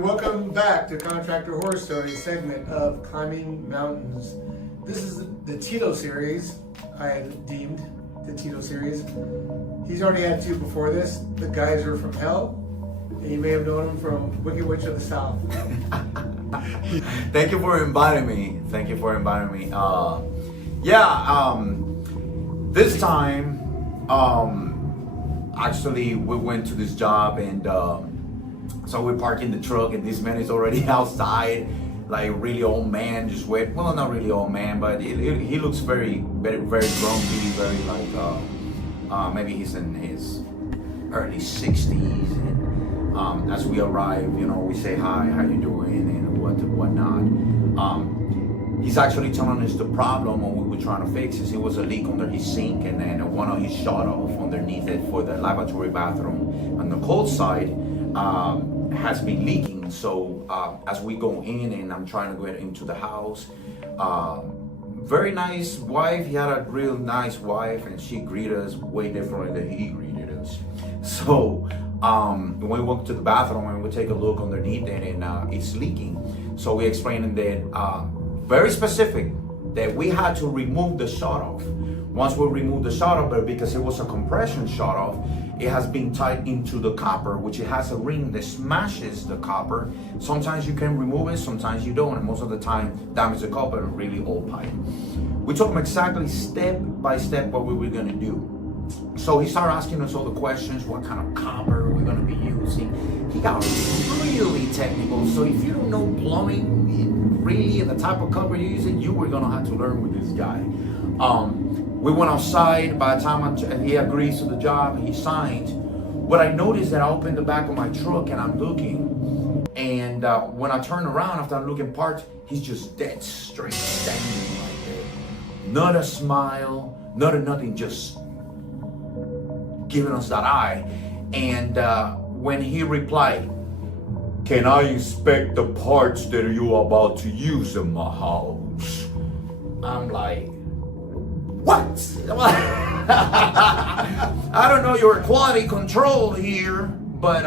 and welcome back to Contractor Horror Stories segment of Climbing Mountains. This is the Tito series, I had deemed the Tito series. He's already had two before this. The guys are from hell, and you may have known him from Wicked Witch of the South. Thank you for inviting me. This time, actually, we went to this job and so we're parking the truck and this man is already outside, like really old man, just wait. Well, not really old man, but he looks very grumpy, very like maybe he's in his early 60s. And as we arrive, we say hi, how you doing, and whatnot. He's actually telling us the problem, and we were trying to fix is it was a leak under his sink, and then one of his shut off underneath it for the lavatory bathroom on the cold side has been leaking. So as we go in and I'm trying to get into the house, very nice wife. He had a real nice wife, and she greeted us way differently than he greeted us. So when we walk to the bathroom and we take a look underneath it, and it's leaking. So we explained that very specific that we had to remove the shut off. Once we removed the shut off, but because it was a compression shut off, it has been tied into the copper, which it has a ring that smashes the copper. Sometimes you can remove it, sometimes you don't, and most of the time damage the copper, really old pipe. We told him exactly step by step what we were gonna do. So he started asking us all the questions, what kind of copper we're gonna be using. He got really technical, so if you don't know plumbing, really, and the type of copper you're using, you were gonna have to learn with this guy. We went outside. By the time he agrees to the job, he signs. What I noticed that I opened the back of my truck and I'm looking, and when I turn around after I'm looking parts, he's just dead straight, standing like that. Not a smile, not a nothing, just giving us that eye. And when he replied, "Can I inspect the parts that you're about to use in my house?" I'm like, what? I don't know your quality control here, but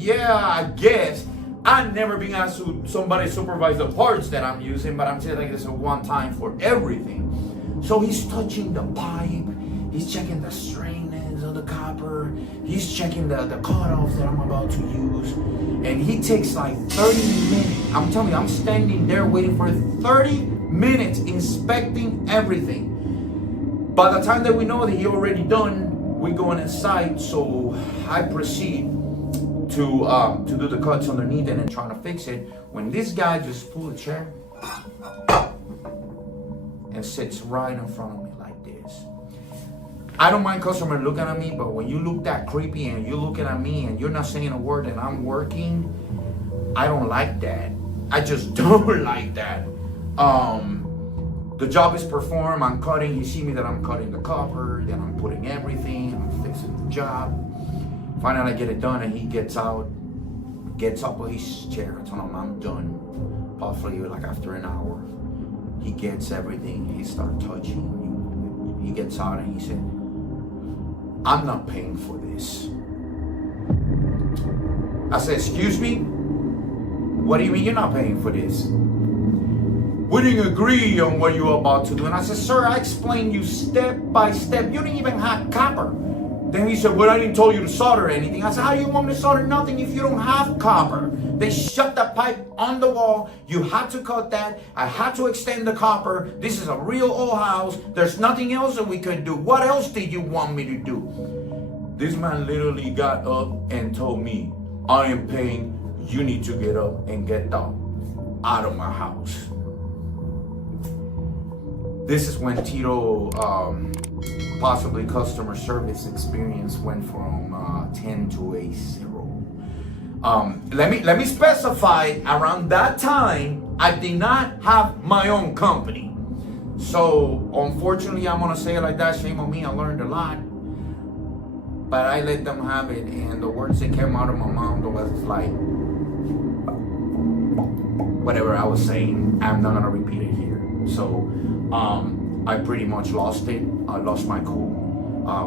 yeah, I guess. I've never been asked to somebody supervise the parts that I'm using, but I'm telling you, it's a one time for everything. So he's touching the pipe, he's checking the straightness of the copper, he's checking the cutoffs that I'm about to use, and he takes like 30 minutes. I'm telling you, I'm standing there waiting for 30 minutes inspecting everything. By the time that we know that he already done, we going inside, so I proceed to do the cuts underneath it and trying to fix it, when this guy just pulls a chair and sits right in front of me like this. I don't mind customer looking at me, but when you look that creepy and you're looking at me and you're not saying a word and I'm working, I don't like that. I just don't like that. The job is performed, I'm cutting, you see me that I'm cutting the copper, then I'm putting everything, I'm fixing the job. Finally I get it done and he gets up of his chair. I told him I'm done. Hopefully like after an hour. He gets everything, he starts touching. He gets out and he said, "I'm not paying for this." I said, "Excuse me? What do you mean you're not paying for this? We didn't agree on what you were about to do." And I said, "Sir, I explained you step by step. You didn't even have copper." Then he said, "Well, I didn't tell you to solder anything." I said, "How do you want me to solder nothing if you don't have copper?" They shut the pipe on the wall. You had to cut that. I had to extend the copper. This is a real old house. There's nothing else that we could do. What else did you want me to do? This man literally got up and told me, "I am paying. You need to get up and get out of my house." This is when Tito, possibly customer service experience went from 10 to a 0. Let me specify, around that time, I did not have my own company. So unfortunately, I'm gonna say it like that, shame on me, I learned a lot. But I let them have it, and the words that came out of my mouth was like, whatever I was saying, I'm not gonna repeat it here. So I pretty much lost it. I lost my cool.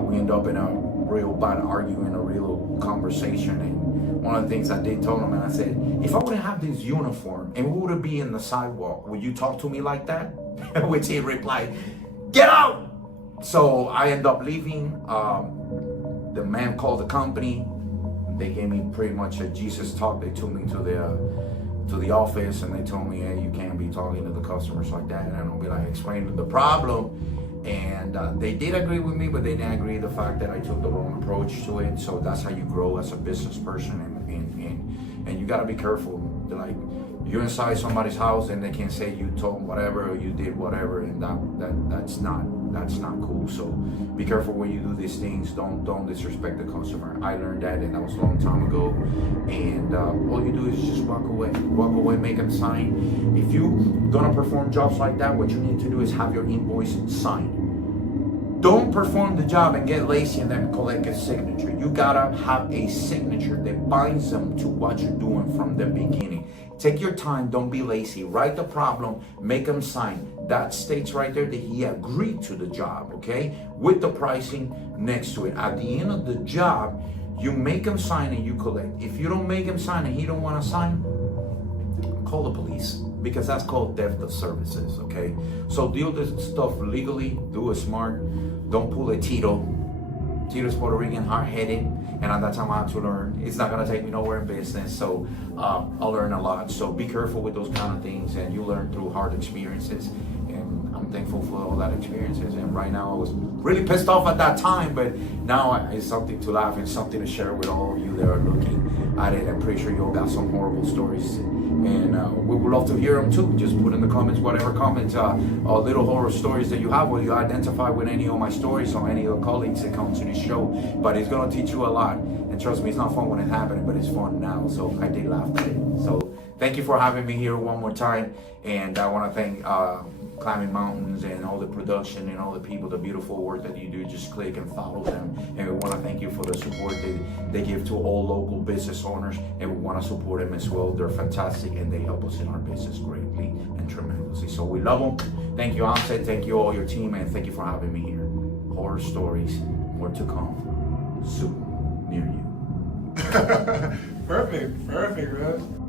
We ended up in a real bad argument, a real conversation, and one of the things I did told him, and I said, if I wouldn't have this uniform and we would be in the sidewalk, would you talk to me like that? Which he replied, get out! So I end up leaving. The man called the company. They gave me pretty much a Jesus talk. They took me to the office and they told me, hey, you can't be talking to the customers like that. And I'll be like explaining the problem. And they did agree with me, but they didn't agree with the fact that I took the wrong approach to it. So that's how you grow as a business person, and you gotta be careful. Like, you're inside somebody's house and they can say you told whatever or you did whatever, and that's not cool. So be careful when you do these things. Don't disrespect the customer. I learned that, and that was a long time ago. And all you do is just walk away, make them sign. If you gonna perform jobs like that, what you need to do is have your invoice signed. Don't perform the job and get lazy and then collect a signature. You gotta have a signature that binds them to what you're doing from the beginning. Take your time, don't be lazy. Write the problem, make them sign. That states right there that he agreed to the job, okay? With the pricing next to it. At the end of the job, you make him sign and you collect. If you don't make him sign and he don't want to sign, call the police, because that's called theft of services, okay? So deal this stuff legally, do it smart. Don't pull a Tito. Tito's Puerto Rican, hard-headed, and at that time I had to learn. It's not gonna take me nowhere in business, so I'll learn a lot. So be careful with those kind of things, and you learn through hard experiences. And I'm thankful for all that experiences. And right now I was really pissed off at that time, but now it's something to laugh and something to share with all of you that are looking at it. I'm pretty sure you all got some horrible stories, and we would love to hear them too. Just put in the comments whatever comments, little horror stories that you have, where you identify with any of my stories or any of the colleagues that come to the show. But it's gonna teach you a lot, and trust me, it's not fun when it's happening, but it's fun now. So I did laugh at it. So thank you for having me here one more time, and I want to thank Climbing Mountains and all the production and all the people, the beautiful work that you do. Just click and follow them, and we want to thank you for the support they give to all local business owners, and we want to support them as well. They're fantastic, and they help us in our business greatly and tremendously. So we love them. Thank you, Onset. Thank you all your team, and thank you for having me here. Horror stories, more to come soon near you. Perfect, man.